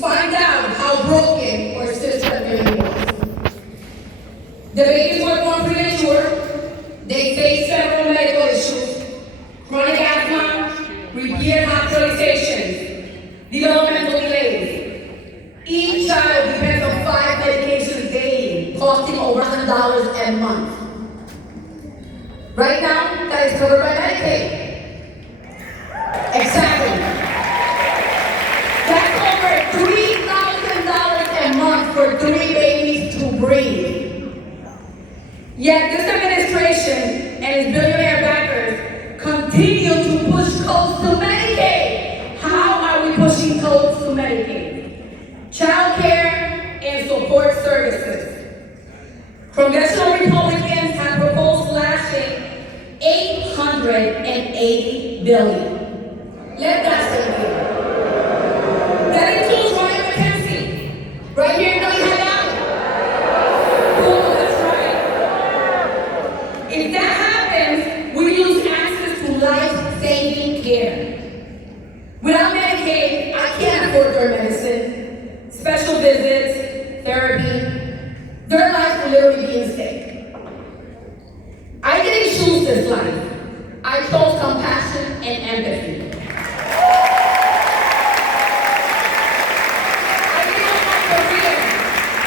find out how broken our system really was. The babies were born premature, they faced several medical issues, chronic asthma, repeated hospitalizations, developmental delays. Each child depends on 5 medications daily, costing over $100 a month. Right now, that is covered by Medicaid. Exactly. That's over $3,000 a month for 3 babies to breathe. Yet this administration and its billionaire backers continue to push codes to Medicaid. How are we pushing codes to Medicaid? Child care and support services. Congressional Republicans have proposed slashing $880 billion. Let that sink in. That includes Ryan McKenzie, right here in Bethlehem. Oh, that's right. If that happens, we lose access to life-saving care. Without Medicaid, I can't afford their medicine, special visits, therapy. Their life will literally be in stake. I didn't choose this life. I chose compassion and empathy. I gave up my career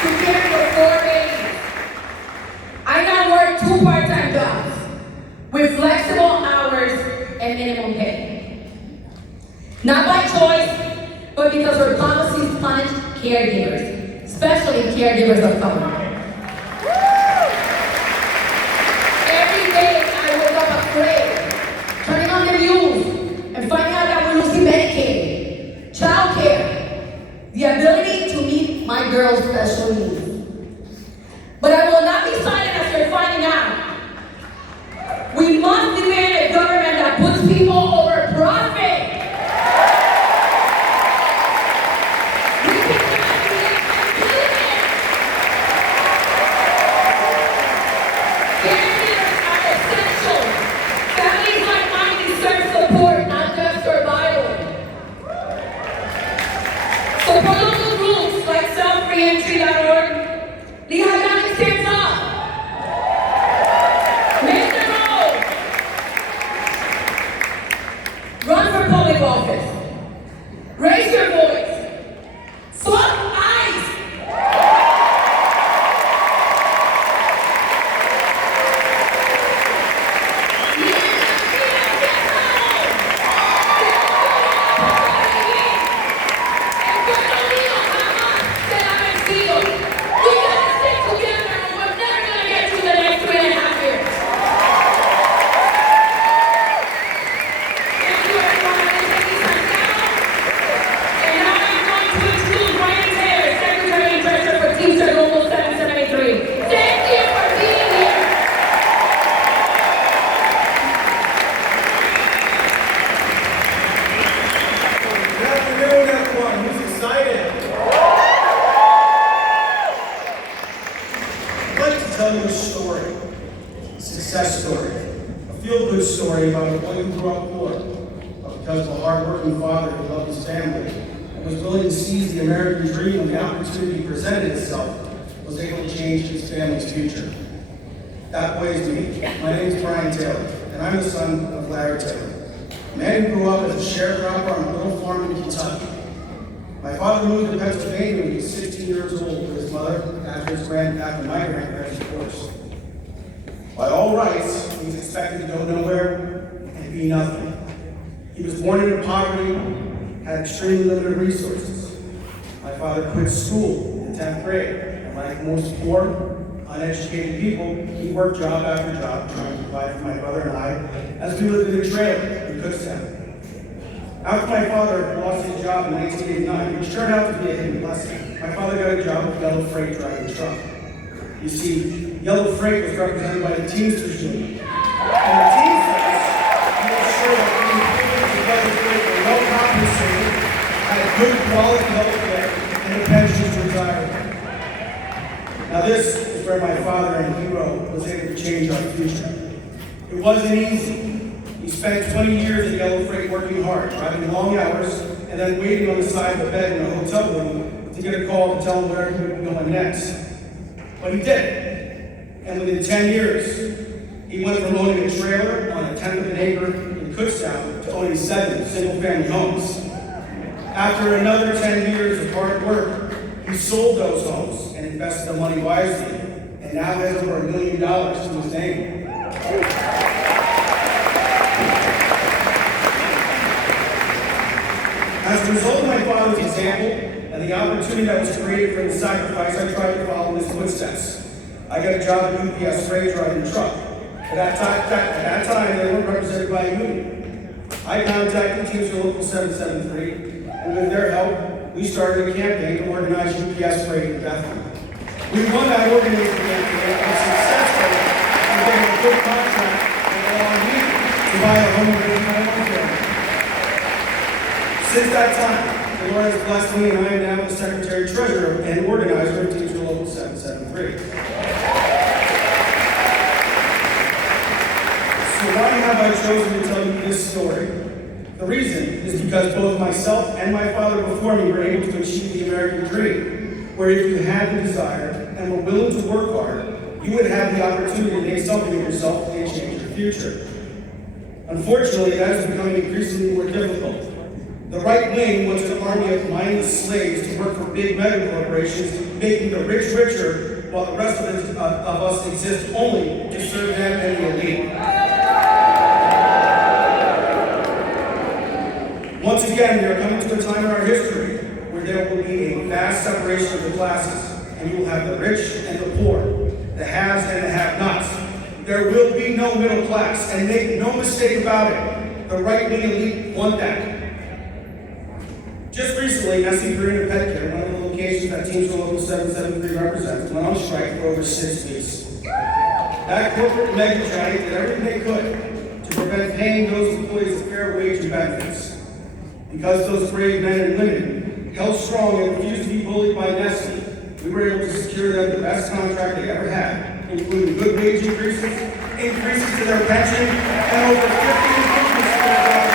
to care for 4 babies. I now work 2 part-time jobs with flexible hours and minimum pay. Not by choice, but because our policies punish caregivers, especially caregivers of color. Turning on the news and finding out that we're losing Medicaid, child care, the ability to meet my girl's special needs. But I will not be silent as you're finding out. We must demand a government that puts people over profit. We cannot create employment. Caregivers are essential. Families like mine deserve support, not just survival. Support local groups like selfreentry.org. Leah Gunning stands up. Make the road. Run for public office. Raise your voice. Fuck ICE. Tell you a story, a success story, a feel-good story about a boy who grew up poor, but because of a hard-working father who loved his family and was willing to seize the American dream when the opportunity presented itself, was able to change his family's future. That boy is me. My name is Brian Taylor, and I'm the son of Larry Taylor, a man who grew up as a sharecropper on a little farm in Kentucky. My father moved to Pennsylvania when he was 16 years old with his mother after my grandparents' divorce. By all rights, he was expected to go nowhere and be nothing. He was born into poverty, had extremely limited resources. My father quit school in the 10th grade, and like most poor, uneducated people, he worked job after job trying to provide for my brother and I as we lived in a trailer in Kutztown. After my father lost his job in 1989, which turned out to be a hidden blessing, my father got a job with Yellow Freight driving a truck. You see, Yellow Freight was represented by the Teamsters Union. And the Teamsters made sure that the employees of Yellow Freight were well compensated, had good quality health care, and the pensions were retirement. Now this is where my father and hero was able to change our future. It wasn't easy. He spent 20 years at Yellow Freight working hard, driving long hours, and then waiting on the side of the bed in a hotel room to get a call to tell him where he would be going next. But he did. And within 10 years, he went from owning a trailer on a tenth of an acre in Kutztown to owning 7 single-family homes. After another 10 years of hard work, he sold those homes and invested the money wisely, and now has over $1 million to his name. As a result of my father's example and the opportunity that was created for the sacrifice, I tried to follow in his footsteps. I got a job at UPS freight driving a truck. At that time, they weren't represented by a union. I contacted Chis Deluzio PA-17, and with their help, we started a campaign to organize UPS freight in Bethlehem. We won that organizing campaign and were successful in getting a good contract that allowed me to buy a home with my own family. Since that time, the Lord has blessed me, and I am now the Secretary Treasurer and organizer of Chis Deluzio PA-17. So why have I chosen to tell you this story? The reason is because both myself and my father before me were able to achieve the American dream, where if you had the desire and were willing to work hard, you would have the opportunity to make something of yourself and change your future. Unfortunately, that is becoming increasingly more difficult. The right wing wants an army of mindless slaves to work for big mega corporations, making the rich richer, while the rest of us exist only to serve them and the elite. Once again, we are coming to a time in our history where there will be a vast separation of the classes, and you will have the rich and the poor, the haves and the have-nots. There will be no middle class, and make no mistake about it, the right-wing elite want that. Just recently, Nessie Green Pet Care, one of the locations that Chis Deluzio 773 represents, went on strike for over 6 weeks. That corporate mega giant did everything they could to prevent paying those employees a fair wage and benefits. Because those brave men and women held strong and refused to be bullied by Nessie, we were able to secure them the best contract they ever had, including good wage increases to their pension, and over 50 improvements to their job.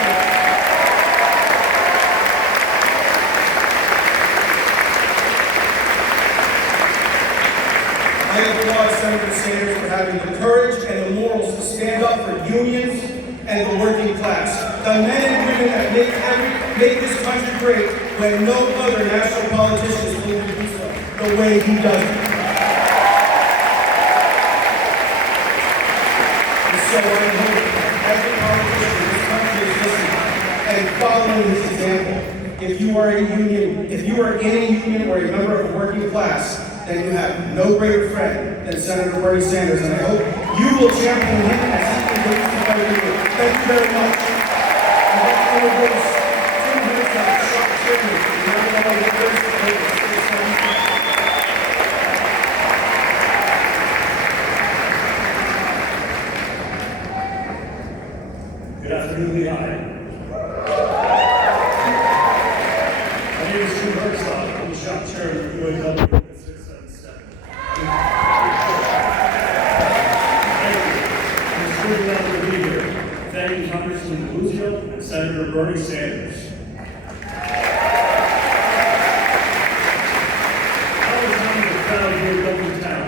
I applaud Senator Sanders for having the courage and the morals to stand up for unions and the working class, the men and women that make this country great when no other national politician is willing to do so the way he does it. And so I hope every politician in this country is listening and following his example. If you are in a union or a member of the working class, then you have no greater friend than Senator Bernie Sanders, and I hope you will champion him as he continues to fight for you. Thank you very much. Good afternoon, Lehigh. My name is Jim Herzog. I'm the shop chairman of UAW 677. Glad to be here. Thank you, Congressman Deluzio and Senator Bernie Sanders. I was on the crowd here in Dublin town.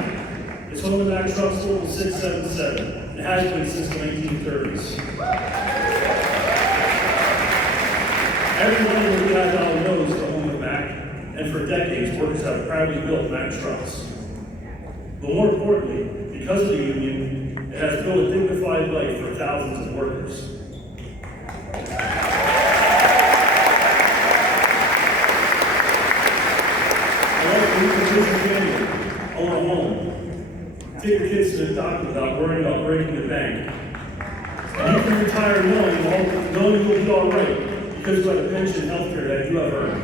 It's home to Mack Trucks Local 677. It has been since the 1930s. Everyone in the Lehigh Valley knows the home of Mack, and for decades, workers have proudly built Mack Trucks. But more importantly, because of the union, it has built a dignified life for thousands of workers. I want you to visit a family, own a home, take your kids to the doctor without worrying about breaking the bank. And you can retire knowing you'll be all right because you have a pension and health care that you have earned.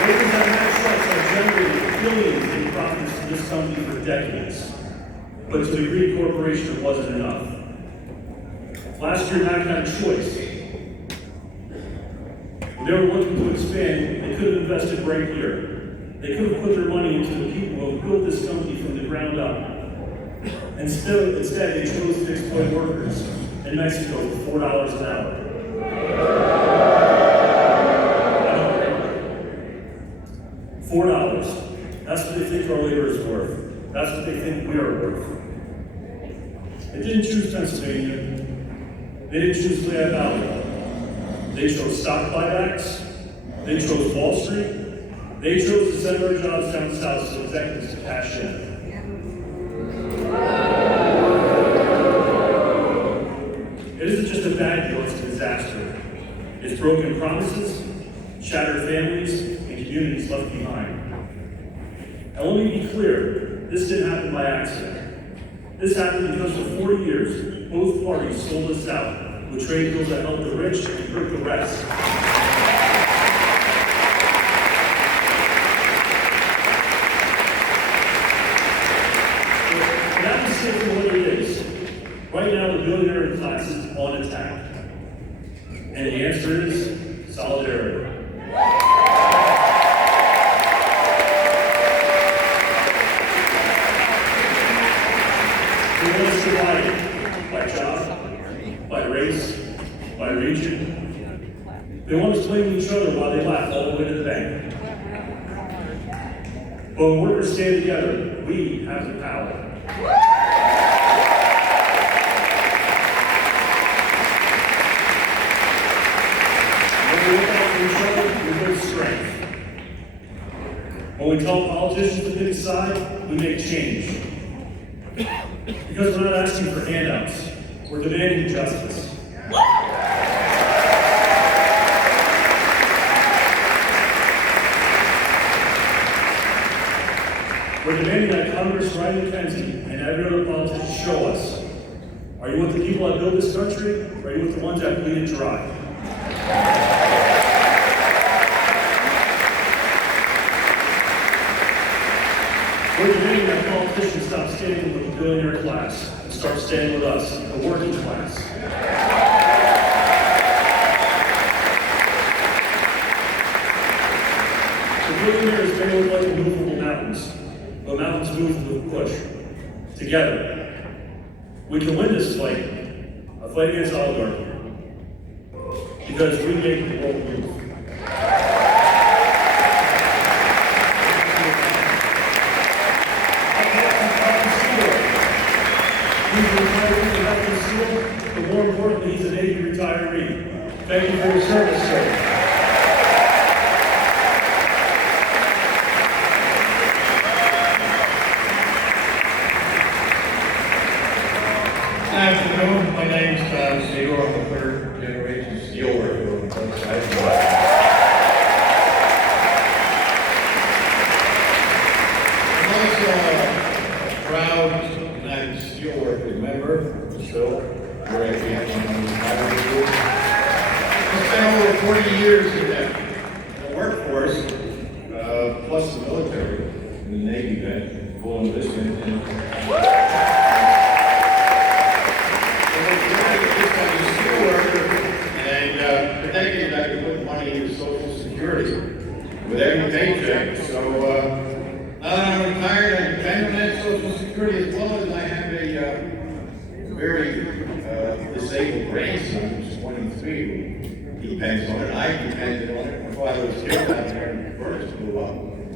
Workers at Mack Trucks have generated billions in profits to this company for decades. But to the greedy corporation, it wasn't enough. Last year, Mack had a choice. When they were looking to expand, they could have invested right here. They could have put their money into the people who built this company from the ground up. Instead, they chose to exploit workers in Mexico for $4 an hour. $4. That's what they think our labor is worth. That's what they think we are worth. They didn't choose Pennsylvania. They didn't choose Lehigh Valley. They chose stock buybacks. They chose Wall Street. They chose to send our jobs down south so executives to cash in. It isn't just a bad deal, it's a disaster. It's broken promises, shattered families, and communities left behind. And let me be clear, this didn't happen by accident. This happened because for 40 years, both parties sold us out with trade deals that helped the rich and hurt the rest. But that is simply what it is. Right now, the billionaire class is on attack. And the answer is solidarity. They want us divided by job, by race, by region. They want us blaming each other while they laugh all the way to the bank. But when we're to stand together, we have the power. When we look out for each other, we build strength. When we tell politicians to pick a side, we make change. Because we're not asking for handouts, we're demanding justice. We're demanding that Congress, Ryan McKenzie, and every other politician show us. Are you with the people that build this country, or are you with the ones that bleed it dry? We're demanding that politicians stop standing with the billionaire class and start standing with us, the working class. The billionaires may look like immovable mountains, but mountains move with push. Together, we can win this fight, a fight against oligarchy, because we make the world move. He's a retiree from Belethem School, but more importantly, he's a Navy retiree. Thank you for your service, sir. Good afternoon. My name is Chis Deluzio. I'm a third-generation steelworker on both sides of the I'm also a proud United Steelworkers member, still, where I am on the retirement group. I spent over 40 years in the workforce, plus the military, in the Navy vet, full enlistment. For decades, I could put money into Social Security with every paycheck. So now that I'm retired, I depend on that Social Security as well as I have a very disabled grandson who's 23. He depends on it. I depended on it. My father was killed down there in Furnace School.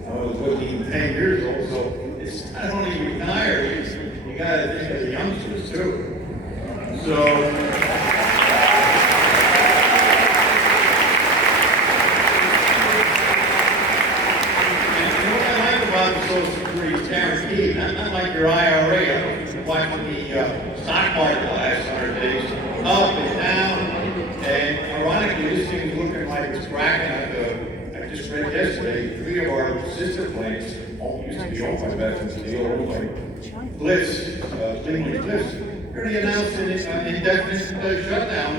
I was looking 10 years old, so it's not only retired, you got to think of the youngsters too. So. Social Security is guaranteed, not like your IRA. Like the stock market the last 100 days, up and down. And ironically, this thing's looking like it's cracking. I just read yesterday, 3 of our sister plants used to be owned by Belethem Steel, owned by Bliss, Cleveland Bliss. Already announced an indefinite shutdown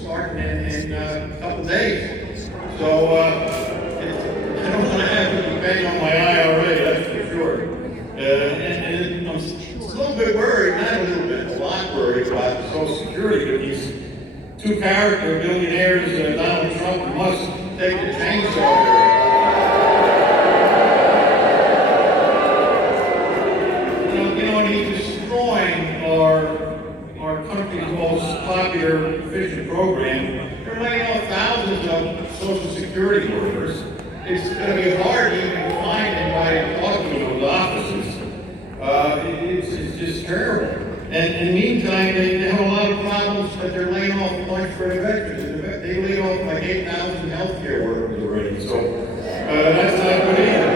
starting in a couple days. So I don't want to have to depend on my IRA, that's for sure. And I'm a little bit worried, not a little bit, a lot worried about Social Security with these two character billionaires, Donald Trump and Musk, take the chainsaw there. You know, and he's destroying our country's most program, they're laying off thousands of Social Security workers. It's going to be hard to even find anybody to talk to in those offices. It's just terrible. And in the meantime, they have a lot of problems that they're laying off a bunch for the veterans. They laid off like 8,000 healthcare workers already, so that's not good either.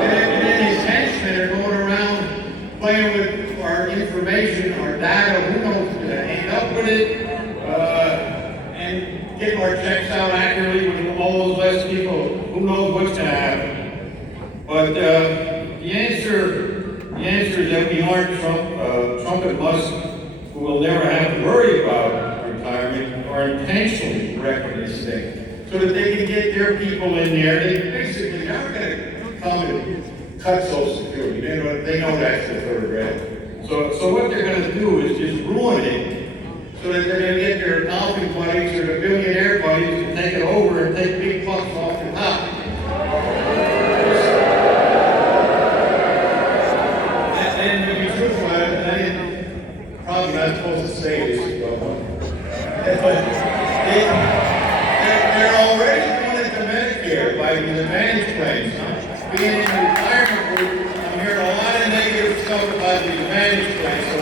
And then these henchmen are going around playing with our information, our data, who knows who's going to end up with it, and getting our checks out accurately with all those less people. Who knows what's going to happen? But the answer is that we aren't Trump and Musk, who will never have to worry about retirement, are intentionally wrecking this thing so that they can get their people in there. They basically aren't going to come and cut Social Security. They know that's the third rail. So what they're going to do is just ruin it so that they're going to get their golfing buddies or their billionaire buddies to take it over and take big bucks off the top. And to be truthful, I'm probably not supposed to say this, but they're already doing it to Medicare by these advantage plans. Being in the retirement group, I'm hearing a lot of negative stuff about the advantage plans, so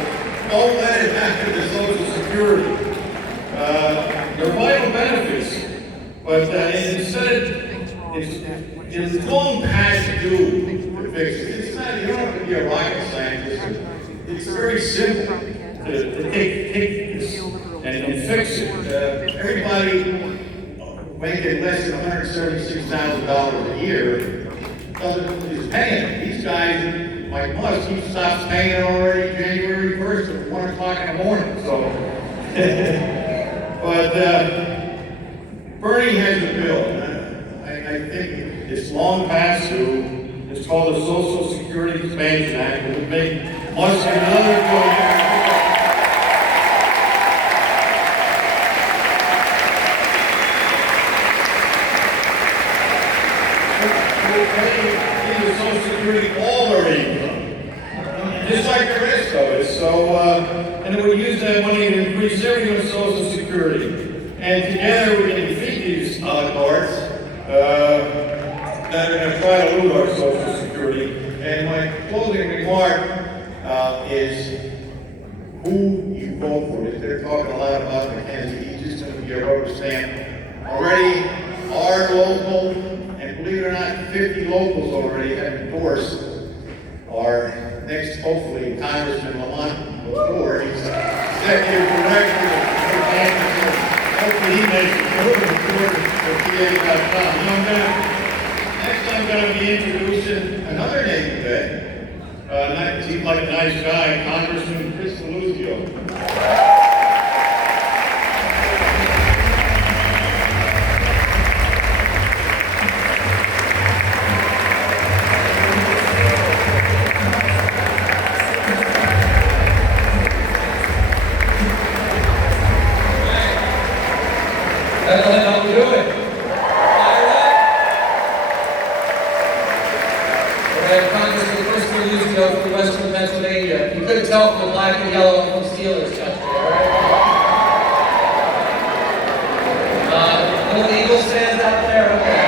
don't let it happen to Social Security. They're vital benefits, but instead, it's long past due to fix it. It's not, you don't have to be a rocket scientist. It's very simple to take this and fix it. Everybody making less than $176,000 a year is paying it. These guys, like Musk, he stops paying it already January 1st at 1 o'clock in the morning. So, but Bernie has a bill, and I think it's long past due. It's called the Social Security Expansion Act. It would make Musk another billionaire. Into Social Security all their income, just like the rest of it. So, and it would use that money to increase everyone's Social Security. And together we can defeat these oligarchs that are going to try to lose our Social Security. And my closing remark is who you vote for. They're talking a lot about McKenzie. He's just going to be a rubber stamp. Already, our local, and believe it or not, 50 locals already have endorsed our next, hopefully, Congressman Lamont Before. He's executive director of the campus. Hopefully he makes it over for PA.com. Next I'm going to be introducing another name today. Seems like a nice guy, Congressman Chis Deluzio. Bethlehem, how we doing? Congressman Chis Deluzio from Western Pennsylvania. You couldn't tell from the black and yellow from Steelers yesterday, all right? Little Eagles fans out there, okay.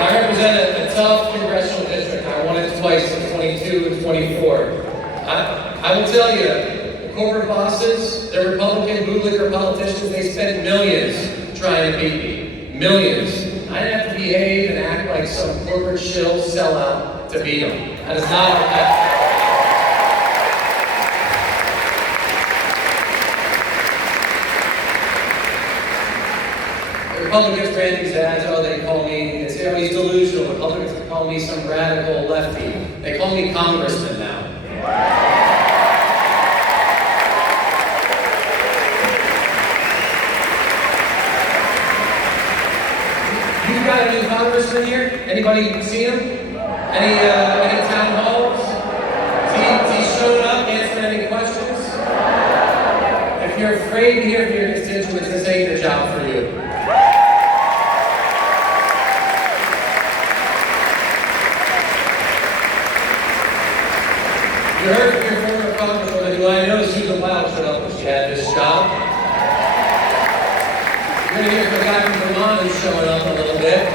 I represent a tough congressional district. I won it twice in 22 and 24. I will tell you, corporate bosses, the Republican bootlicker politicians, they spent millions trying to beat me. Millions. I didn't have to behave and act like some corporate shill sellout to beat them. That is not what that. The Republicans ran these ads, they call me, they say, he's delusional. Republicans call me some radical lefty. They call me congressman now. You've got a new congressman here? Anybody seen him? Any town halls? Is he showing up, answering any questions? If you're afraid to hear from your constituents, this ain't the job for you. You heard from your former congresswoman who I noticed she was a Miles showed up when she had this job. You're going to hear from a guy from Vermont who's showing up a little bit.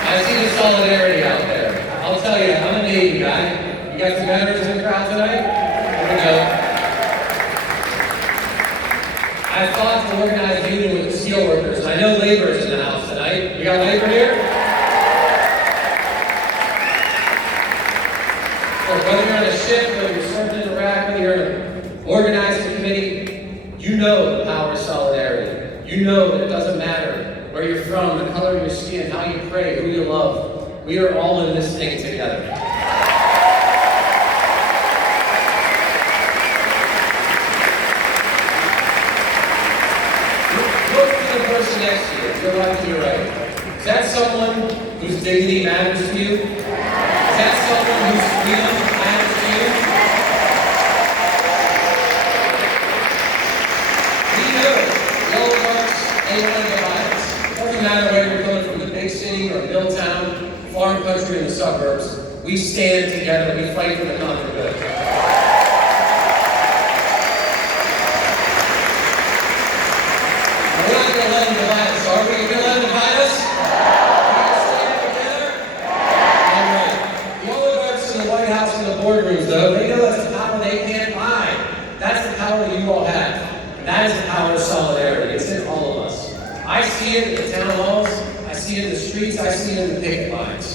I see the solidarity out there. I'll tell you, I'm a Navy guy. You got some veterans in the crowd tonight? Here we go. I fought to organize a union with the steelworkers. I know labor is in the house tonight. We got labor here? So whether you're on a ship, whether you're serving in Iraq, whether you're in an organizing committee, you know the power of solidarity. You know that it doesn't matter where you're from, the color of your skin, how you pray, who you love. We are all in this thing together. Look to the person next to you, to your left and your right. Is that someone whose dignity matters to you? Is that someone whose freedom matters to you? We know the oligarchs, they want to divide us. It doesn't matter whether you're coming from the big city or middle town, farm country, or the suburbs. We stand together, we fight for the common good. We're not going to let them divide us, are we? You're going to let them divide us? We're going to stand together? All right. The oligarchs in the White House and the boardrooms, though, they know that's the power they can't buy. That's the power that you all have. That is the power of solidarity. It's in all of us. I see it in the town halls, I see it in the streets, I see it in the picket lines.